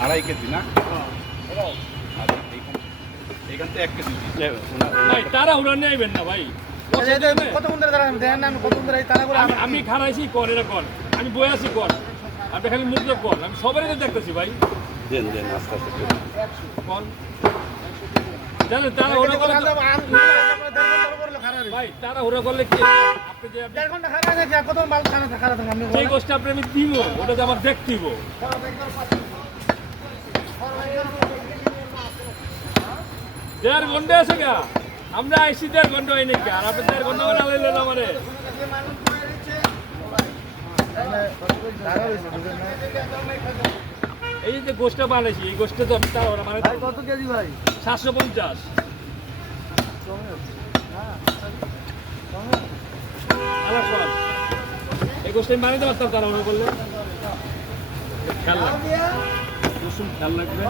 2.5 KG না? আচ্ছা, এইখান থেকে 1 কেজি ভাই তারা উড়া নেবেন না ভাই। আমি খারাইছি কর এটা কর, আমি বই আছি কর, আপনি খালি মুখ কর, আমি সবারই তো দেখতেছি ভাই। দেন আস্তে আস্তে কর জানেন তারা ওরা করলে ভাই, তারা ওরা করলে কি আপনি যে সেই গোষ্ঠী আপনি আমি দিব, ওটা তো আমার দেখতেইব। দেড় ঘন্টা আছে গা, আমরা আইসি 1.5 ঘন্টা হয় নাকি, আর আপনি 1.5 ঘন্টা করে আলাইলেন আমারে। এই যে গোষ্ঠটা বানাইছি, এই গোষ্ঠটা তো আমি তারা মানে কত কেজি ভাই? 750। এই গোষ্ঠী আমি বানাইতে পারতাম, তারা ওরা বললে খেয়াল লাগবে, খেয়াল লাগবে।